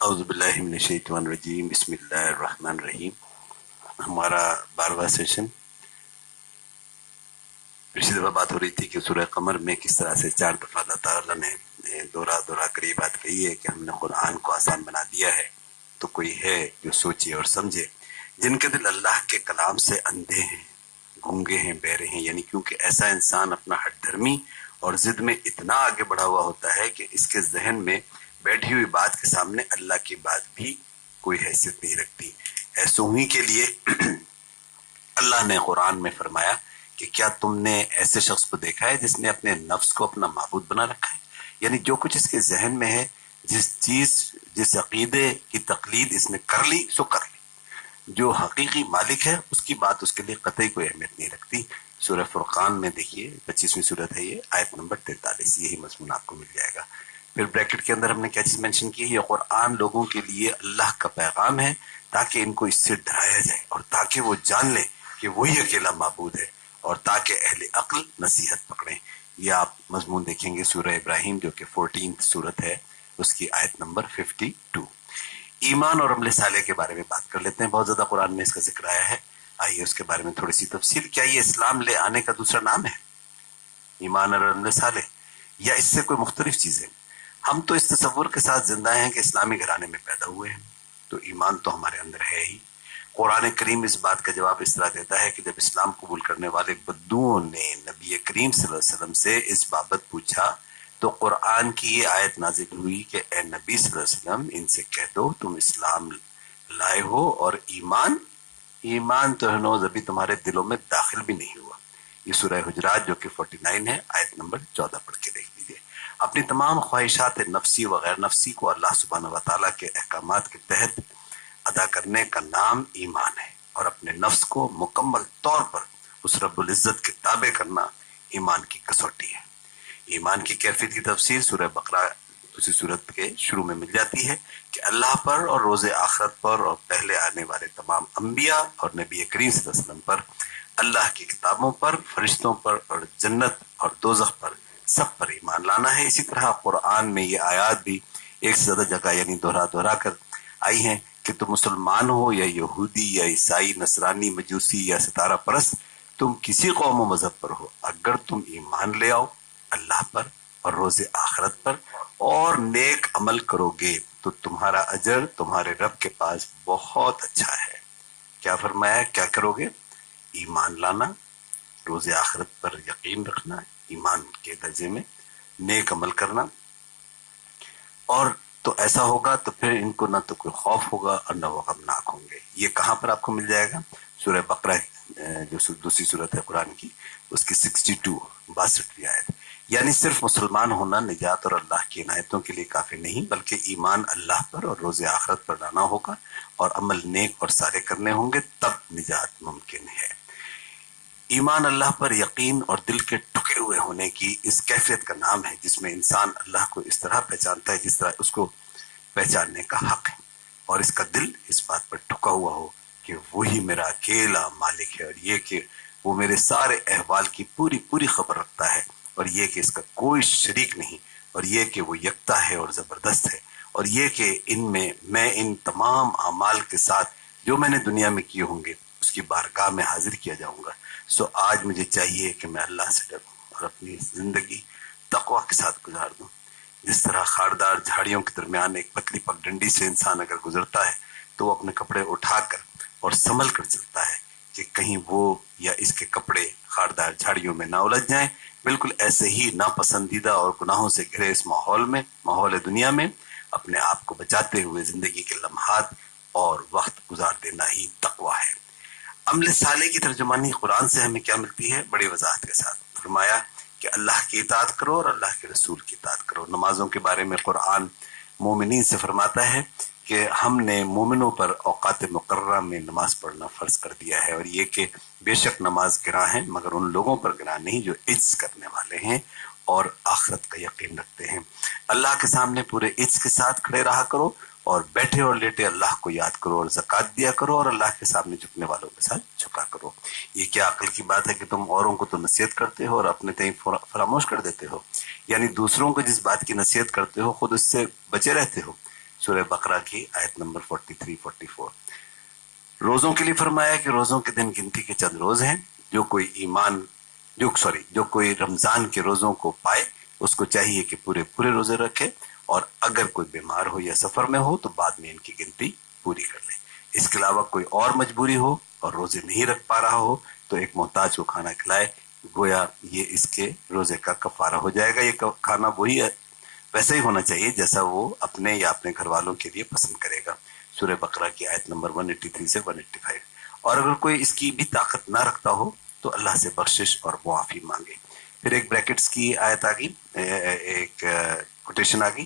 अऊज़ु बिल्लाहि मिनश शैतानिर रजीम बिस्मिल्लाहिर रहमानिर रहीम। हमारा 12वां सेशन। पिछली दफा बात हो रही थी कि सूरह कमर में किस तरह से 4 दफा अल्लाह ताला ने दोहरा कर ये बात कही है कि हमने कुरान को आसान बना दिया है। तो कोई है जो सोचे और समझे, जिनके दिल अल्लाह के कलाम से अंधे हैं, गूंगे हैं, बहरे हैं। यानी क्योंकि ऐसा इंसान अपना हठधर्मी और जिद में इतना आगे बढ़ा हुआ होता है कि इसके जहन में बैठी हुई बात के सामने अल्लाह की बात भी कोई हैसियत नहीं रखती। ऐसों ही के लिए अल्लाह ने कुरान में फरमाया कि क्या तुमने ऐसे शख्स को देखा है जिसने अपने नफ्स को अपना माबूद बना रखा है। यानी जो कुछ इसके जहन में है, जिस अकीदे की तकलीद इसने कर ली सो कर ली। जो हकीकी मालिक है उसकी बात उसके लिए कतई कोई अहमियत नहीं रखती। सूरह फुरकान में देखिए 25वीं सूरत है ये, आयत नंबर 43, यही मजमून आपको मिल जाएगा। फिर ब्रैकेट के अंदर हमने क्या चीज मेंशन की है, ये कुरान लोगों के लिए अल्लाह का पैगाम है ताकि इनको इससे डराया जाए और ताकि वो जान ले कि वही अकेला माबूद है और ताकि अहले अक्ल नसीहत पकड़े। ये आप मजमून देखेंगे सूरह इब्राहिम जो कि 14th सूरत है, उसकी आयत नंबर 52। ईमान और अमल साले के बारे में बात कर लेते हैं। बहुत ज्यादा कुरान में इसका जिक्र आया है, आइए उसके बारे में थोड़ी सी तफसील। क्या ये इस्लाम ले आने का दूसरा नाम है, ईमान और अमल साले, या इससे कोई मुख्तलिफ चीजें? हम तो इस तसव्वुर के साथ जिंदा हैं कि इस्लामी घराने में पैदा हुए हैं, तो ईमान तो हमारे अंदर है ही। कुरान करीम इस बात का जवाब इस तरह देता है कि जब इस्लाम कबूल करने वाले बद्दुओं ने नबी करीम सल्लल्लाहु अलैहि वसल्लम से इस बाबत पूछा तो कुरान की ये आयत नाजिल हुई कि ए नबी सल्लल्लाहु अलैहि वसल्लम, इनसे कह दो तुम इस्लाम लाए हो और ईमान तो अभी तुम्हारे दिलों में दाखिल भी नहीं हुआ। ये सूरह हुजरात जो कि 49 है, आयत नंबर 14 पढ़ के देख लीजिए। अपनी तमाम ख्वाहिशात नफ्सी व गैर नफ्सी को अल्लाह सुब्हानहू व तआला के अहकामात के तहत अदा करने का नाम ईमान है और अपने नफ्स को मुकम्मल तौर पर उस रब्बुल इज्जत के ताबे करना ईमान की कसौटी है। ईमान की कैफियत की तफसीर सूरह बकरा उसी सूरत के शुरू में मिल जाती है कि अल्लाह पर और रोज़े आखिरत पर और पहले आने वाले तमाम अंबिया और नबी करीम सल्लल्लाहु अलैहि वसल्लम पर, अल्लाह की किताबों पर, फरिश्तों पर और जन्नत और दोज़ख पर, सब पर ईमान लाना है। इसी तरह कुरान में ये आयात भी एक से ज्यादा जगह यानी दोहरा कर आई हैं कि तुम मुसलमान हो या यहूदी या ईसाई, नसरानी, मजूसी या सितारा परस्त, तुम किसी कौम व मजहब पर हो, अगर तुम ईमान ले आओ अल्लाह पर और रोज़े आखिरत पर और नेक अमल करोगे तो तुम्हारा अजर तुम्हारे रब के पास बहुत अच्छा है। क्या फरमाया, क्या करोगे? ईमान लाना, रोज़े आखिरत पर यकीन रखना, ईमान के दर्जे में नेक अमल करना। और तो ऐसा होगा तो फिर इनको ना तो कोई खौफ होगा और ना वो गमनाक होंगे। ये कहाँ पर आपको मिल जाएगा? सूरह बकरा जो दूसरी सूरत है कुरान की, उसकी 62 आयत। यानी सिर्फ मुसलमान होना निजात और अल्लाह की इनायतों के लिए काफी नहीं, बल्कि ईमान अल्लाह पर और रोज़े आखिरत पर लाना होगा और अमल नेक और सारे करने होंगे, तब निजात मुमकिन है। ईमान अल्लाह पर यकीन और दिल के ठुके हुए होने की इस कैफियत का नाम है जिसमें इंसान अल्लाह को इस तरह पहचानता है जिस तरह उसको पहचानने का हक है और इसका दिल इस बात पर ठुका हुआ हो कि वही मेरा अकेला मालिक है और ये कि वो मेरे सारे अहवाल की पूरी पूरी खबर रखता है और ये कि इसका कोई शरीक नहीं और ये कि वो यकता है और जबरदस्त है और ये कि इनमें मैं इन तमाम अमाल के साथ जो मैंने दुनिया में किए होंगे उसकी बारगाह में हाजिर किया जाऊंगा। सो आज मुझे चाहिए कि मैं अल्लाह से डरूं और अपनी जिंदगी तकवा के साथ गुजार दूं। जिस तरह खारदार झाड़ियों के दरमियान एक पतली पगडंडी से इंसान अगर गुजरता है तो वो अपने कपड़े उठाकर और संभल कर चलता है कि कहीं वो या इसके कपड़े खारदार झाड़ियों में ना उलझ जाएं। बिल्कुल ऐसे ही नापसंदीदा और गुनाहों से घिरे इस माहौल दुनिया में अपने आप को बचाते हुए जिंदगी के लम्हात और वक्त गुजार देना ही तकवा है। अमल साले की तर्जुमानी कुरान से हमें क्या मिलती है? बड़ी वजाहत के साथ फरमाया कि अल्लाह की इताअत करो और अल्लाह के रसूल की इताअत करो। नमाजों के बारे में कुरान मोमिनीन से फरमाता है कि हमने मोमिनों पर औकात मुकर्ररा में नमाज पढ़ना फर्ज कर दिया है और ये कि बेशक नमाज गिरा है मगर उन लोगों पर गिरा नहीं जो इज्ज करने वाले हैं और आखिरत का यकीन रखते हैं। अल्लाह के सामने पूरे इज्ज के साथ खड़े रहा करो और बैठे और लेटे अल्लाह को याद करो और ज़कात दिया करो और अल्लाह के सामने झुकने वालों के साथ झुका करो। ये क्या अक्ल की बात है कि तुम औरों को तो नसीहत करते हो और अपने तय फरामोश कर देते हो? यानी दूसरों को जिस बात की नसीहत करते हो खुद उससे बचे रहते हो। سورہ بقرہ کی آیت نمبر 43-44۔ روزوں کے لیے فرمایا کہ روزوں کے دن گنتی کے چند روز ہیں، جو کوئی رمضان کے روزوں کو پائے اس کو چاہیے کہ پورے پورے روزے رکھے، اور اگر کوئی بیمار ہو یا سفر میں ہو تو بعد میں ان کی گنتی پوری کر لے۔ اس کے علاوہ کوئی اور مجبوری ہو اور روزے نہیں رکھ پا رہا ہو تو ایک محتاج کو کھانا کھلائے، گویا یہ اس کے روزے کا کفارہ ہو جائے گا۔ یہ کھانا وہی ویسا ہی ہونا چاہیے جیسا وہ اپنے یا اپنے گھر والوں کے لیے پسند کرے گا۔ سورہ بقرہ کی آیت نمبر 183 سے 185۔ اور اگر کوئی اس کی بھی طاقت نہ رکھتا ہو تو اللہ سے بخشش اور معافی مانگے۔ پھر ایک بریکٹس کی آیت آ گئی، ایک کوٹیشن آ گئی،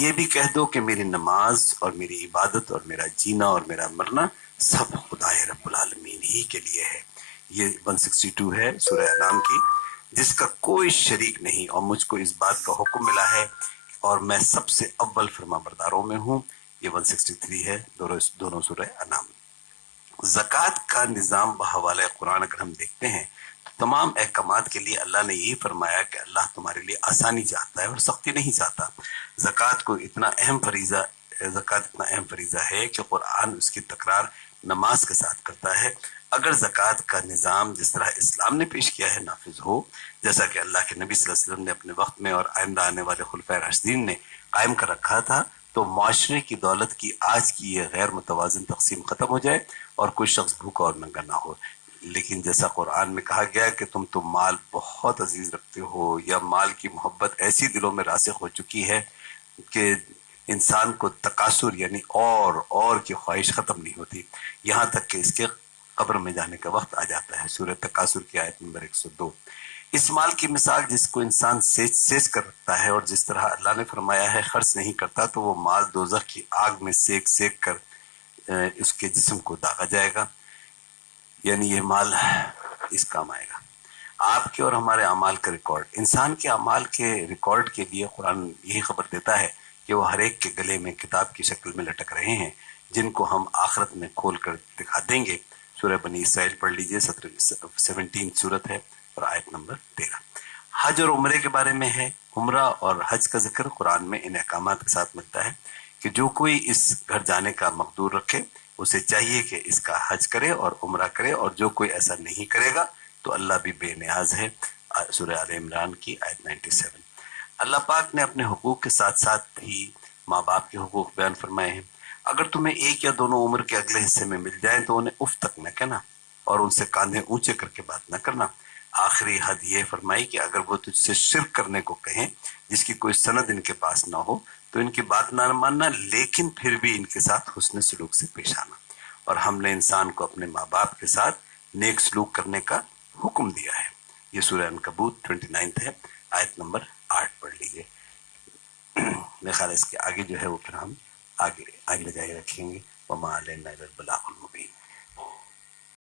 یہ بھی کہہ دو کہ میری نماز اور میری عبادت اور میرا جینا اور میرا مرنا سب خدائے رب العالمین ہی کے لیے ہے۔ یہ 162 ہے سورہ انعام کی، جس کا کوئی شریک نہیں، اور مجھ کو اس بات کا حکم ملا ہے اور میں سب سے اول فرما برداروں میں ہوں۔ یہ 163 ہے، دونوں سورہ انعام۔ زکوٰۃ کا نظام بحوالہ قرآن اگر ہم دیکھتے ہیں تو تمام احکامات کے لیے اللہ نے یہی فرمایا کہ اللہ تمہارے لیے آسانی چاہتا ہے اور سختی نہیں چاہتا۔ زکوٰۃ اتنا اہم فریضہ ہے کہ قرآن اس کی تکرار نماز کے ساتھ کرتا ہے۔ اگر زکوٰۃ کا نظام جس طرح اسلام نے پیش کیا ہے نافذ ہو، جیسا کہ اللہ کے نبی صلی اللہ علیہ وسلم نے اپنے وقت میں اور آئندہ آنے والے خلفائے راشدین نے قائم کر رکھا تھا، تو معاشرے کی دولت کی آج کی یہ غیر متوازن تقسیم ختم ہو جائے اور کوئی شخص بھوکا اور ننگا نہ ہو۔ لیکن جیسا قرآن میں کہا گیا کہ تم تو مال بہت عزیز رکھتے ہو، یا مال کی محبت ایسی دلوں میں راسخ ہو چکی ہے کہ انسان کو تکاثر یعنی اور کی خواہش ختم نہیں ہوتی، یہاں تک کہ اس کے قبر میں جانے کا وقت آ جاتا ہے۔ سورہ تکاثر کی آیت نمبر 102۔ اس مال کی مثال جس کو انسان سیچ کر رکھتا ہے، اور جس طرح اللہ نے فرمایا ہے خرچ نہیں کرتا تو وہ مال دوزخ کی آگ میں سیک کر اس کے جسم کو داغا جائے گا، یعنی یہ مال اس کام آئے گا۔ آپ کے اور ہمارے اعمال کا ریکارڈ، انسان کے اعمال کے ریکارڈ کے لیے قرآن یہی خبر دیتا ہے کہ وہ ہر ایک کے گلے میں کتاب کی شکل میں لٹک رہے ہیں، جن کو ہم آخرت میں کھول کر دکھا دیں گے۔ سورہ بنی اسرائیل پڑھ لیجئے، 17 سورت ہے اور آیت نمبر 13۔ حج اور عمرے کے بارے میں ہے۔ عمرہ اور حج کا ذکر قرآن میں ان احکامات کے ساتھ ملتا ہے کہ جو کوئی اس گھر جانے کا مقدور رکھے اسے چاہیے کہ اس کا حج کرے اور عمرہ کرے، اور جو کوئی ایسا نہیں کرے گا تو اللہ بھی بے نیاز ہے۔ سورہ آل عمران کی آیت 97۔ اللہ پاک نے اپنے حقوق کے ساتھ ساتھ ہی ماں باپ کے حقوق بیان فرمائے ہیں۔ اگر تمہیں ایک یا دونوں عمر کے اگلے حصے میں مل جائیں تو انہیں اف تک نہ کہنا اور ان سے کاندھے اونچے کر کے بات نہ کرنا۔ آخری حد یہ فرمائی کہ اگر وہ تجھ سے شرک کرنے کو کہیں جس کی کوئی سند ان کے پاس نہ ہو تو ان کی بات نہ ماننا، لیکن پھر بھی ان کے ساتھ حسن سلوک سے پیش آنا۔ اور ہم نے انسان کو اپنے ماں باپ کے ساتھ نیک سلوک کرنے کا حکم دیا ہے۔ یہ سورہ عنکبوت 29 ہے، آیت نمبر 8 پڑھ لیجئے۔ میرے خیال ہے اس کے آگے جو ہے وہ پھر ہم آگے جاری رکھیں گے۔ وما علینا الا البلاغ المبین۔